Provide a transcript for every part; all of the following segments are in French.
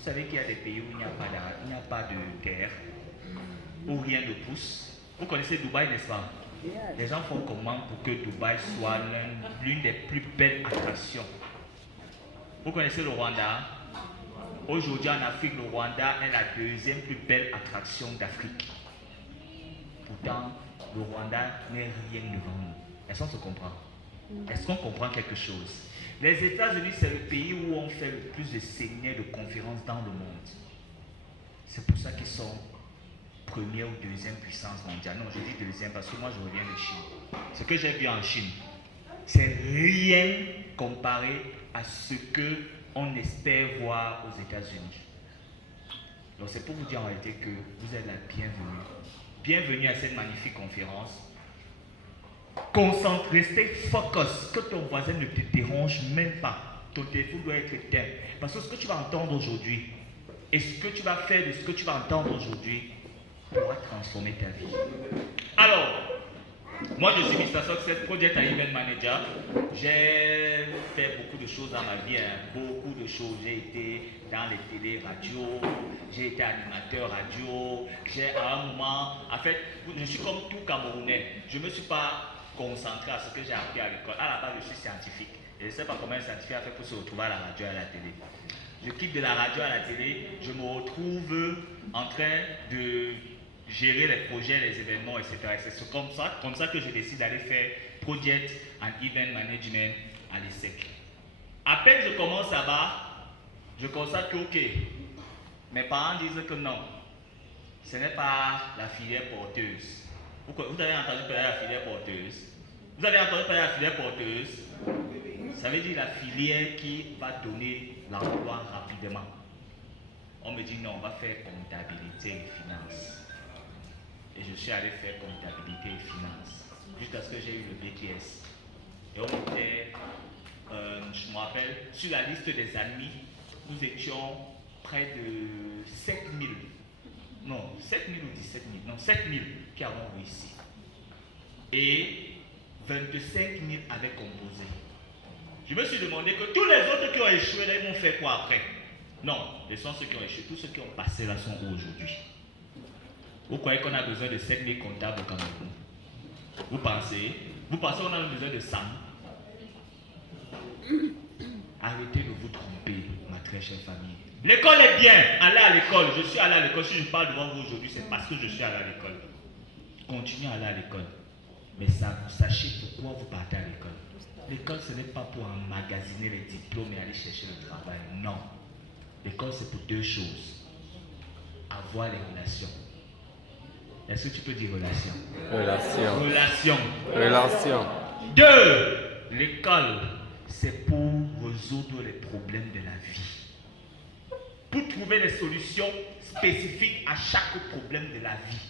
Vous savez qu'il y a des pays où il n'y a pas de terre, où rien ne pousse. Vous connaissez Dubaï, n'est-ce pas? Les gens font comment pour que Dubaï soit l'une des plus belles attractions? Vous connaissez le Rwanda? Aujourd'hui en Afrique, le Rwanda est la deuxième plus belle attraction d'Afrique. Pourtant, le Rwanda n'est rien devant nous. Est-ce qu'on se comprend? Est-ce qu'on comprend quelque chose? Les États-Unis, c'est le pays où on fait le plus de séminaires, de conférences dans le monde. C'est pour ça qu'ils sont première ou deuxième puissance mondiale. Non, je dis deuxième parce que moi je reviens de Chine. Ce que j'ai vu en Chine, c'est rien comparé à ce qu'on espère voir aux États-Unis. Donc c'est pour vous dire en réalité que vous êtes la bienvenue. Bienvenue à cette magnifique conférence. Concentre, restez focus, que ton voisin ne te dérange même pas. Ton téléphone doit être éteint. Parce que ce que tu vas entendre aujourd'hui, et ce que tu vas faire de ce que tu vas entendre aujourd'hui, pourra transformer ta vie. Alors, moi je suis Mr. Success, Project and Event Manager. J'ai fait beaucoup de choses dans ma vie, beaucoup de choses. J'ai été dans les télé, radio, j'ai été animateur radio. J'ai à un moment, en fait, je suis comme tout Camerounais. Je ne me suis pas concentré à ce que j'ai appris à l'école. À la base, je suis scientifique. Et je ne sais pas comment un scientifique a fait pour se retrouver à la radio et à la télé. Je quitte de la radio à la télé, je me retrouve en train de gérer les projets, les événements, etc. C'est comme ça que je décide d'aller faire Project and Event Management à l'ESSEC. À peine je commence là-bas, je constate que ok, mes parents disent que non, ce n'est pas la filière porteuse. Vous avez entendu parler de la filière porteuse? Vous avez entendu parler de la filière porteuse? Ça veut dire la filière qui va donner l'emploi rapidement. On me dit non, on va faire comptabilité et finance. Et je suis allé faire comptabilité et finance. Jusqu'à ce que j'ai eu le BTS. Et on était, je me rappelle, sur la liste des admis, nous étions près de 7000. Non, 7000 ou 17 000. Non, 7000 qui avons réussi. Et 25 000 avaient composé. Je me suis demandé que tous les autres qui ont échoué, là, ils m'ont fait quoi après? Non, ce sont ceux qui ont échoué. Tous ceux qui ont passé là sont où aujourd'hui? Vous croyez qu'on a besoin de 7000 comptables au Cameroun? Vous pensez qu'on a besoin de 100? Arrêtez de vous tromper, ma très chère famille. L'école est bien. Allez à l'école. Je suis allé à l'école. Si je parle devant vous aujourd'hui, c'est parce que je suis allé à l'école. Continuez à aller à l'école. Mais sachez pourquoi vous partez à l'école. L'école, ce n'est pas pour emmagasiner les diplômes et aller chercher le travail. Non. L'école, c'est pour deux choses. Avoir les relations. Est-ce que tu peux dire relation? Relation. Deux, l'école, c'est pour résoudre les problèmes de la vie. Pour trouver des solutions spécifiques à chaque problème de la vie.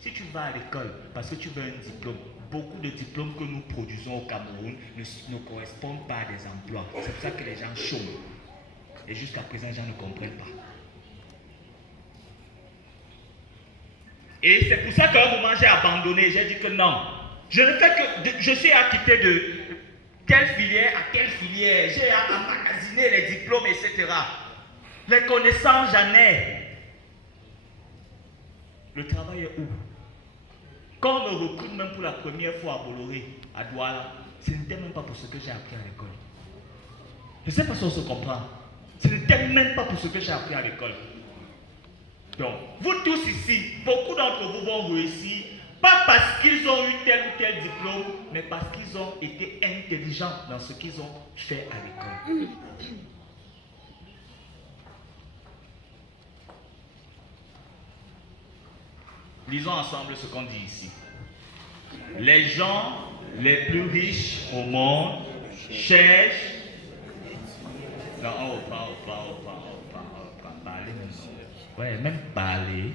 Si tu vas à l'école parce que tu veux un diplôme, beaucoup de diplômes que nous produisons au Cameroun ne correspondent pas à des emplois. C'est pour ça que les gens chôment. Et jusqu'à présent, les gens ne comprennent pas. Et c'est pour ça qu'à un moment, j'ai abandonné. J'ai dit que non. Je ne fais que... Je suis acquitté de telle filière à telle filière. J'ai emmagasiné les diplômes, etc. Les connaissances, j'en ai. Le travail est où? Quand on me recrute même pour la première fois à Bolloré, à Douala, ce n'était même pas pour ce que j'ai appris à l'école. Je ne sais pas si on se comprend. Ce n'était même pas pour ce que j'ai appris à l'école. Donc, vous tous ici, beaucoup d'entre vous vont réussir, pas parce qu'ils ont eu tel ou tel diplôme, mais parce qu'ils ont été intelligents dans ce qu'ils ont fait à l'école. Lisons ensemble ce qu'on dit ici. Les gens les plus riches au monde cherchent... Non, on reprend. Parler même. Ouais, même parler.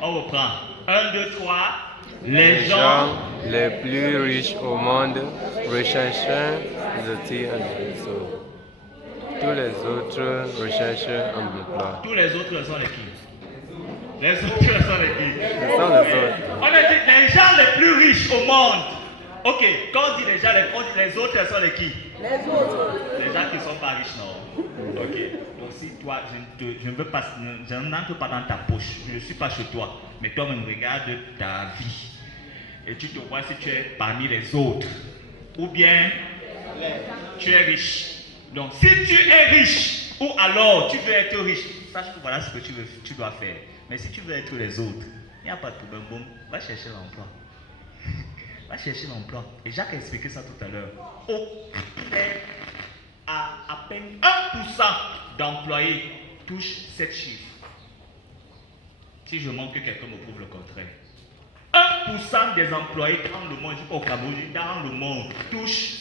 On reprend. 1, 2, 3. Les gens les plus riches au monde recherchent des réseaux. Tous les autres recherchent un emploi. Tous les autres sont les qui? Les autres sont les qui? Ce sont les autres. On a dit les gens les plus riches au monde. Ok, quand on dit les gens, on dit les autres sont les qui? Les autres. Les gens qui ne sont pas riches, non. Ok. Donc si toi, je ne veux pas, je n'entre pas dans ta poche. Je ne suis pas chez toi. Mais toi-même, regarde ta vie. Et tu te vois si tu es parmi les autres. Ou bien, tu es riche. Donc si tu es riche, ou alors tu veux être riche, sache que voilà ce que tu dois faire. Mais si tu veux être les autres, il n'y a pas de problème. Bon, va chercher l'emploi. Va chercher l'emploi. Et Jacques a expliqué ça tout à l'heure. À peine 1% d'employés touchent cette chiffre. Si je montre que quelqu'un me prouve le contraire. 1% des employés dans le monde, au Cameroun, dans le monde, touchent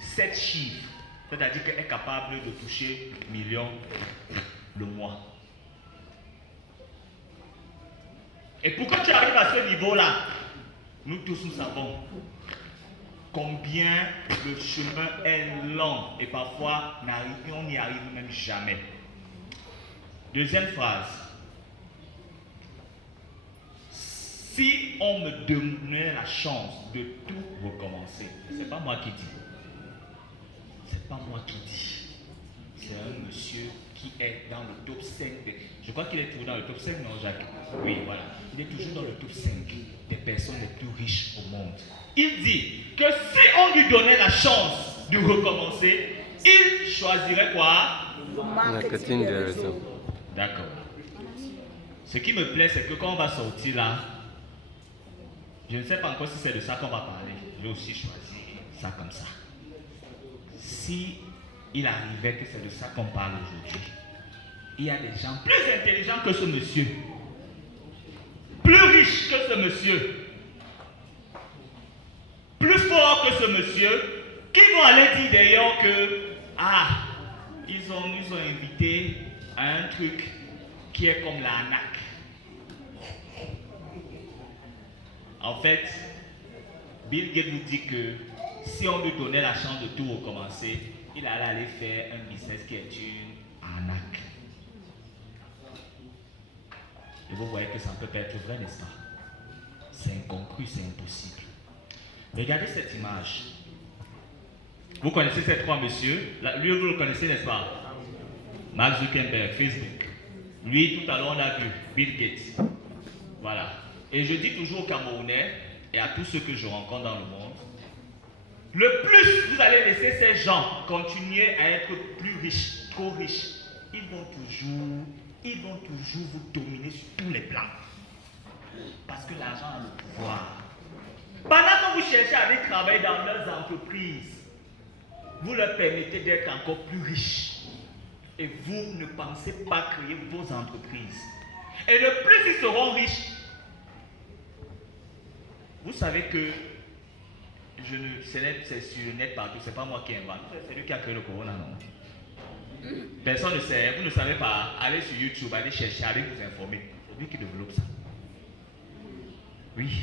cette chiffre. C'est-à-dire qu'elle est capable de toucher millions le mois. Et pourquoi tu arrives à ce niveau-là? Nous tous, nous savons combien le chemin est long et parfois on n'y arrive même jamais. Deuxième phrase. Si on me donnait la chance de tout recommencer, c'est pas moi qui dis. C'est pas moi qui dis. C'est un monsieur qui est dans le top 5. Je crois qu'il est toujours dans le top 5, non, Jacques? Oui, voilà. Il est toujours dans le top 5 des personnes les plus riches au monde. Il dit que si on lui donnait la chance de recommencer, il choisirait quoi? Marketing de réseau. D'accord. Ce qui me plaît, c'est que quand on va sortir là, je ne sais pas encore si c'est de ça qu'on va parler. Je vais aussi choisir ça comme ça. Si il arrivait que c'est de ça qu'on parle aujourd'hui, il y a des gens plus intelligents que ce monsieur, plus riches que ce monsieur, plus forts que ce monsieur, qui vont aller dire d'ailleurs que ils ont invité à un truc qui est comme l'arnaque. En fait, Bill Gates nous dit que si on lui donnait la chance de tout recommencer, il allait aller faire un business qui est une arnaque. Et vous voyez que ça ne peut pas être vrai, n'est-ce pas? C'est incongru, c'est impossible. Regardez cette image. Vous connaissez ces trois messieurs? Lui, vous le connaissez, n'est-ce pas? Mark Zuckerberg, Facebook. Lui, tout à l'heure, on l'a vu, Bill Gates. Voilà. Et je dis toujours aux Camerounais et à tous ceux que je rencontre dans le monde, le plus vous allez laisser ces gens continuer à être plus riches, trop riches, ils vont toujours vous dominer sur tous les plans. Parce que l'argent a le pouvoir. Pendant que vous cherchez à aller travailler dans leurs entreprises, vous leur permettez d'être encore plus riches. Et vous ne pensez pas créer vos entreprises. Et le plus ils seront riches, vous savez que c'est sur le net partout, c'est pas moi qui invente. C'est lui qui a créé le corona, non? Personne ne sait, vous ne savez pas. Allez sur YouTube, allez chercher, allez vous informer. C'est lui qui développe ça. Oui.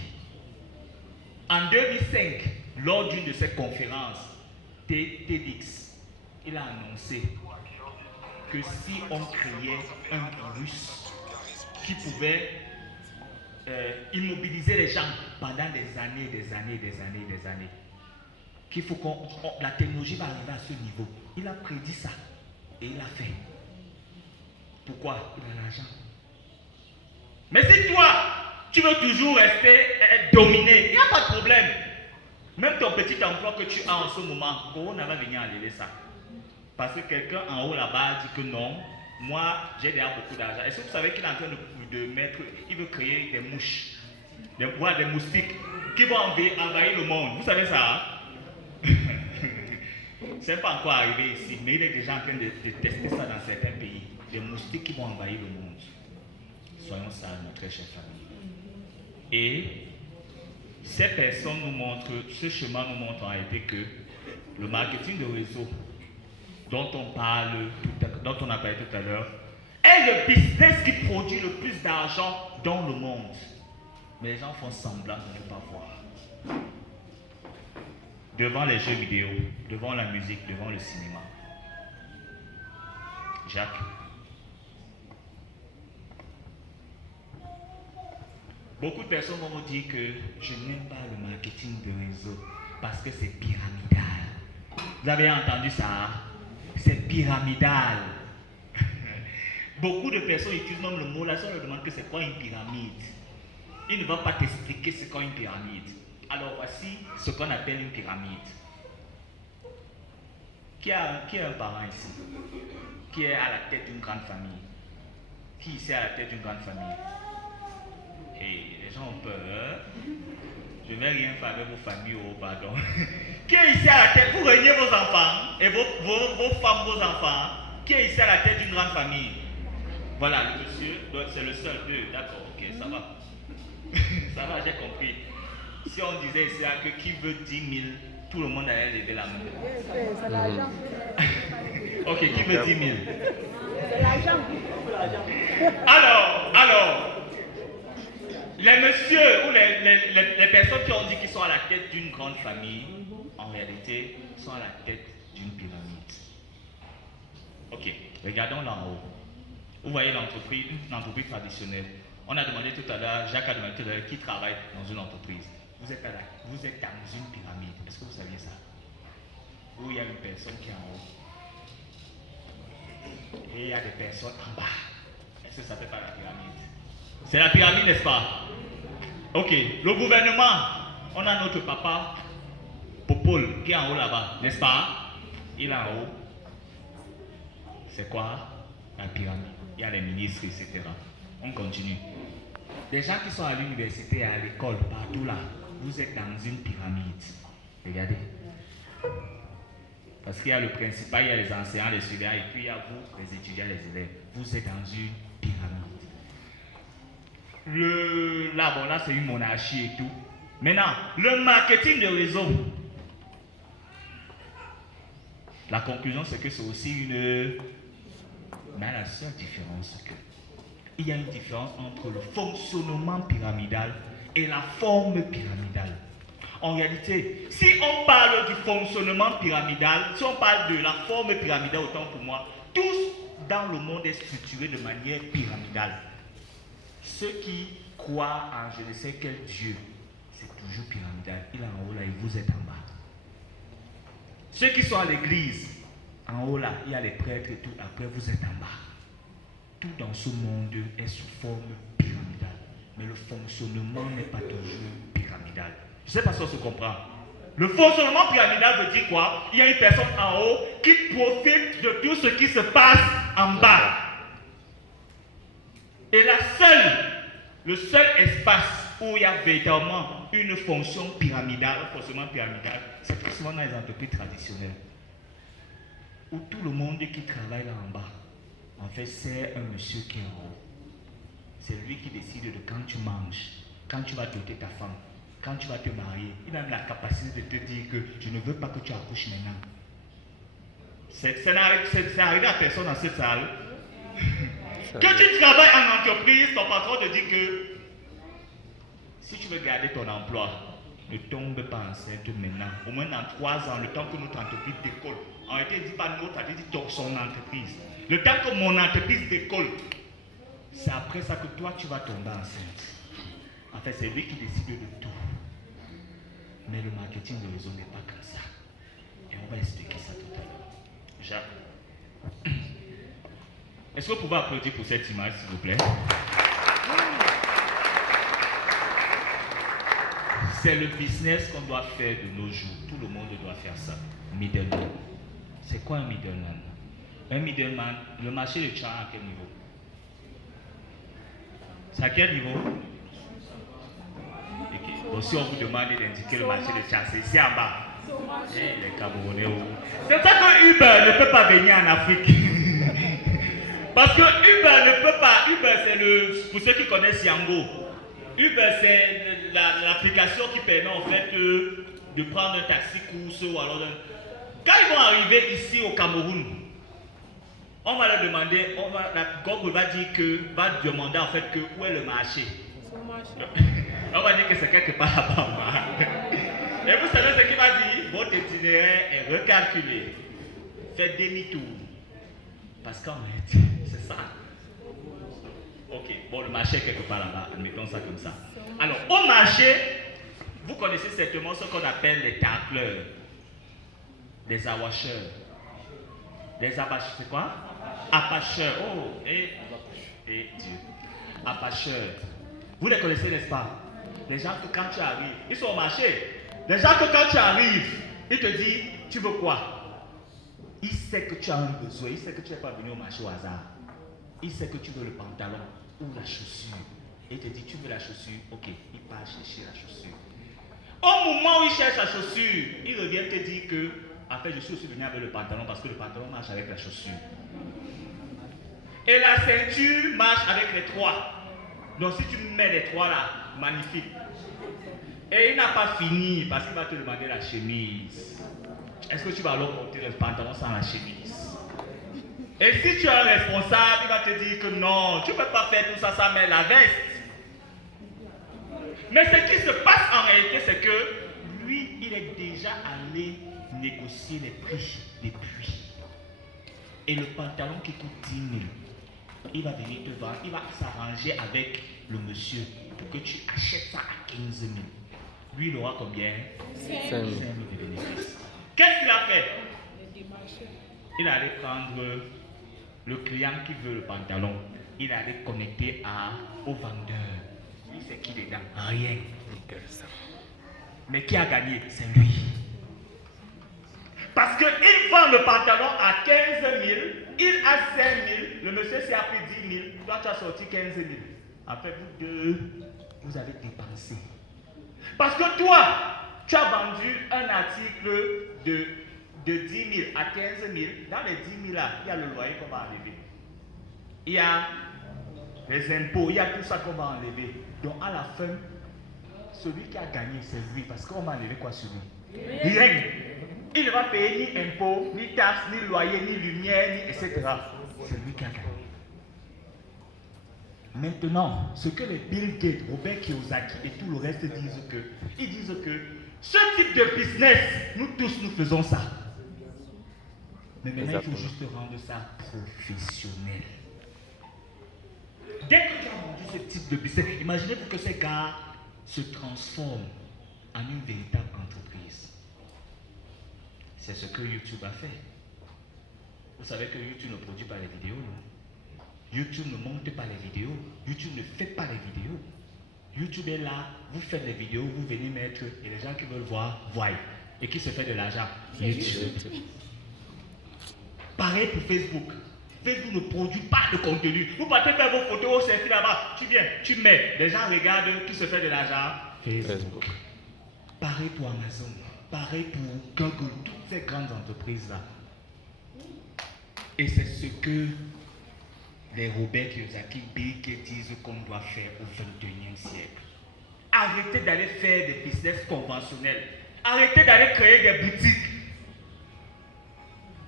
En 2005, lors d'une de ses conférences, TEDx, il a annoncé que si on créait un virus qui pouvait immobiliser les gens pendant des années, qu'il faut la technologie va arriver à ce niveau. Il a prédit ça et il l'a fait. Pourquoi? Il a l'argent. Mais si toi, tu veux toujours rester dominé, il n'y a pas de problème. Même ton petit emploi que tu as en ce moment, Corona va venir enlever ça. Parce que quelqu'un en haut là-bas dit que non, moi j'ai déjà beaucoup d'argent. Est-ce que vous savez qu'il est en train de mettre, il veut créer des mouches, des moustiques qui vont envahir le monde. Vous savez ça? C'est pas encore arrivé ici, mais il est déjà en train de tester ça dans certains pays. Des moustiques qui vont envahir le monde. Soyons sages, notre très chère famille. Et ces personnes nous montrent, ce chemin nous montre en réalité que le marketing de réseau dont on parle, dont on a parlé tout à l'heure, est le business qui produit le plus d'argent dans le monde. Mais les gens font semblant de ne pas voir. Devant les jeux vidéo, devant la musique, devant le cinéma. Jacques. Beaucoup de personnes vont me dire que je n'aime pas le marketing de réseau parce que c'est pyramidal. Vous avez entendu ça? C'est pyramidal. Beaucoup de personnes utilisent même le mot là, si on leur demande que c'est quoi une pyramide. Il ne va pas t'expliquer c'est quoi une pyramide. Alors voici ce qu'on appelle une pyramide. Qui est un parent ici? Qui est à la tête d'une grande famille? Qui ici est à la tête d'une grande famille? Et les gens ont peur. Je ne vais rien faire avec vos familles, oh pardon. Qui est ici à la tête? Vous régnez vos enfants et vos femmes, vos enfants. Qui est ici à la tête d'une grande famille? Voilà, le monsieur, c'est le seul d'eux. D'accord, ok, ça va. Ça va, j'ai compris. Si on disait ici que qui veut 10 000, tout le monde allait lever la main. C'est l'argent. Ok, qui veut 10 000? C'est l'argent. Alors, les messieurs ou les personnes qui ont dit qu'ils sont à la tête d'une grande famille, en réalité, sont à la tête d'une pyramide. Ok, regardons là en haut. Vous voyez l'entreprise, une entreprise traditionnelle. On a demandé tout à l'heure, Jacques a demandé tout à l'heure qui travaille dans une entreprise. Vous êtes dans une pyramide. Est-ce que vous saviez ça? Où il y a une personne qui est en haut. Et il y a des personnes en bas. Est-ce que ça fait pas la pyramide? C'est la pyramide, n'est-ce pas? Ok, le gouvernement, on a notre papa, Popol, qui est en haut là-bas, n'est-ce pas? Il est en haut. C'est quoi? La pyramide. Il y a les ministres, etc. On continue. Des gens qui sont à l'université, à l'école, partout là, vous êtes dans une pyramide. Regardez. Parce qu'il y a le principal, il y a les enseignants, les surveillants, et puis il y a vous, les étudiants, les élèves. Vous êtes dans une pyramide. Là, c'est une monarchie et tout. Maintenant, le marketing de réseau. La conclusion, c'est que c'est aussi une... Mais la seule différence, c'est qu'il y a une différence entre le fonctionnement pyramidal et la forme pyramidale. En réalité, si on parle du fonctionnement pyramidal, si on parle de la forme pyramidale, autant pour moi, tous dans le monde est structuré de manière pyramidale. Ceux qui croient en je ne sais quel Dieu, c'est toujours pyramidal. Il est en haut là et vous êtes en bas. Ceux qui sont à l'église, en haut là, il y a les prêtres et tout, après vous êtes en bas. Tout dans ce monde est sous forme pyramidale. Mais le fonctionnement n'est pas toujours pyramidal. Je ne sais pas si on se comprend. Le fonctionnement pyramidal veut dire quoi? Il y a une personne en haut qui profite de tout ce qui se passe en bas. Et le seul espace où il y a véritablement une fonction pyramidale, un fonctionnement pyramidal, c'est très souvent dans les entreprises traditionnelles. Où tout le monde qui travaille là en bas, en fait, c'est un monsieur qui est en haut. C'est lui qui décide de quand tu manges, quand tu vas doter ta femme, quand tu vas te marier. Il a la capacité de te dire que je ne veux pas que tu accouches maintenant. C'est arrivé à personne dans cette salle. Que tu travailles en entreprise, ton patron te dit que si tu veux garder ton emploi, ne tombe pas enceinte maintenant. Au moins dans 3 ans, le temps que notre entreprise décolle. En réalité, il ne dit pas notre entreprise, il dit son entreprise. Le temps que mon entreprise décolle, c'est après ça que toi, tu vas tomber enceinte. En fait, c'est lui qui décide de tout. Mais le marketing de réseau n'est pas comme ça. Et on va expliquer ça tout à l'heure. Jacques, est-ce que vous pouvez applaudir pour cette image, s'il vous plaît? C'est le business qu'on doit faire de nos jours. Tout le monde doit faire ça. Middleman. C'est quoi un middleman? Un middleman, le marché de Tchad à quel niveau? C'est à quel niveau? Okay. Bon, si on vous demande d'indiquer le marché de Tchad, c'est ici en bas. Les Camerounais. C'est ça que Uber ne peut pas venir en Afrique. Parce que Uber ne peut pas. Uber, c'est pour ceux qui connaissent Yango. Uber, c'est l'application qui permet en fait de prendre un taxi course ou alors quand ils vont arriver ici au Cameroun, on va leur demander, Google va demander en fait que où est le marché. On va dire que c'est quelque part là-bas. Et vous savez ce qu'il va dire? Votre itinéraire est recalculé. Faites demi-tour. Parce qu'en fait, c'est ça. Ok, bon, le marché est quelque part là-bas, admettons ça comme ça. Alors, au marché, vous connaissez certainement ce qu'on appelle les tacleurs. des awasheurs. Des abacheurs, c'est quoi? Apacheurs. Oh, et Dieu. Apacheurs. Vous les connaissez, n'est-ce pas? Les gens que quand tu arrives, ils sont au marché. Les gens que quand tu arrives, ils te disent, tu veux quoi? Il sait que tu as un besoin, il sait que tu n'es pas venu au marché au hasard. Il sait que tu veux le pantalon ou la chaussure. Et il te dit, tu veux la chaussure? Ok, il part chercher la chaussure. Au moment où il cherche la chaussure, il revient te dire que, en fait, je suis aussi venu avec le pantalon parce que le pantalon marche avec la chaussure. Et la ceinture marche avec les trois. Donc si tu mets les trois là, magnifique. Et il n'a pas fini parce qu'il va te demander la chemise. Est-ce que tu vas alors porter le pantalon sans la chemise? Et si tu es un responsable, il va te dire que non, tu ne peux pas faire tout ça sans mettre la veste. Mais ce qui se passe en réalité, c'est que lui, il est déjà allé négocier les prix depuis. Et le pantalon qui coûte 10 000, il va venir te vendre, il va s'arranger avec le monsieur pour que tu achètes ça à 15 000. Lui, il aura combien? 5 000 de bénéfices. Qu'est-ce qu'il a fait? Il allait prendre le client qui veut le pantalon. Il allait connecter au vendeur. Lui, c'est qui dedans? Rien. Mais qui a gagné? C'est lui. Parce qu'il vend le pantalon à 15 000, il a 5 000, le monsieur s'est appris 10 000, toi tu as sorti 15 000. En fait, vous deux, vous avez dépensé. Parce que toi, tu as vendu un article de 10 000 à 15 000. Dans les 10 000 là, il y a le loyer qu'on va enlever. Il y a les impôts, il y a tout ça qu'on va enlever. Donc à la fin, celui qui a gagné, c'est lui. Parce qu'on va enlever quoi sur lui? Rien. Il ne va payer ni impôts, ni taxes, ni loyer, ni lumière, ni etc. C'est lui qui a gagné. Maintenant, ce que les Bill Gates, Robert Kiyosaki et tout le reste disent que ce type de business, nous tous nous faisons ça. Mais maintenant, il faut juste rendre ça professionnel. Dès que tu as vendu ce type de business, imaginez-vous que ces gars se transforment en une véritable entreprise. C'est ce que YouTube a fait. Vous savez que YouTube ne produit pas les vidéos, non? YouTube ne monte pas les vidéos. YouTube ne fait pas les vidéos. YouTube est là, vous faites des vidéos, vous venez mettre, et les gens qui veulent voir, voient. Et qui se fait de l'argent? YouTube. Pareil pour Facebook. Facebook ne produit pas de contenu. Vous partez faire vos photos au selfie là-bas. Tu viens, tu mets. Les gens regardent, qui se fait de l'argent? Facebook. Pareil pour Amazon. Pareil pour Google. Toutes ces grandes entreprises-là. Et c'est ce que les Robert Kiyosaki, Bill Gates disent qu'on doit faire au 21e siècle. Arrêtez d'aller faire des business conventionnels. Arrêtez d'aller créer des boutiques.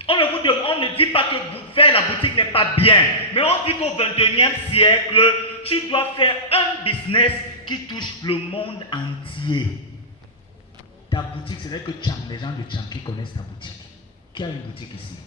On ne dit pas que faire la boutique n'est pas bien, mais on dit qu'au 21e siècle, tu dois faire un business qui touche le monde entier. Ta boutique, ce n'est que Tchang, les gens de Tchang qui connaissent ta boutique. Qui a une boutique ici?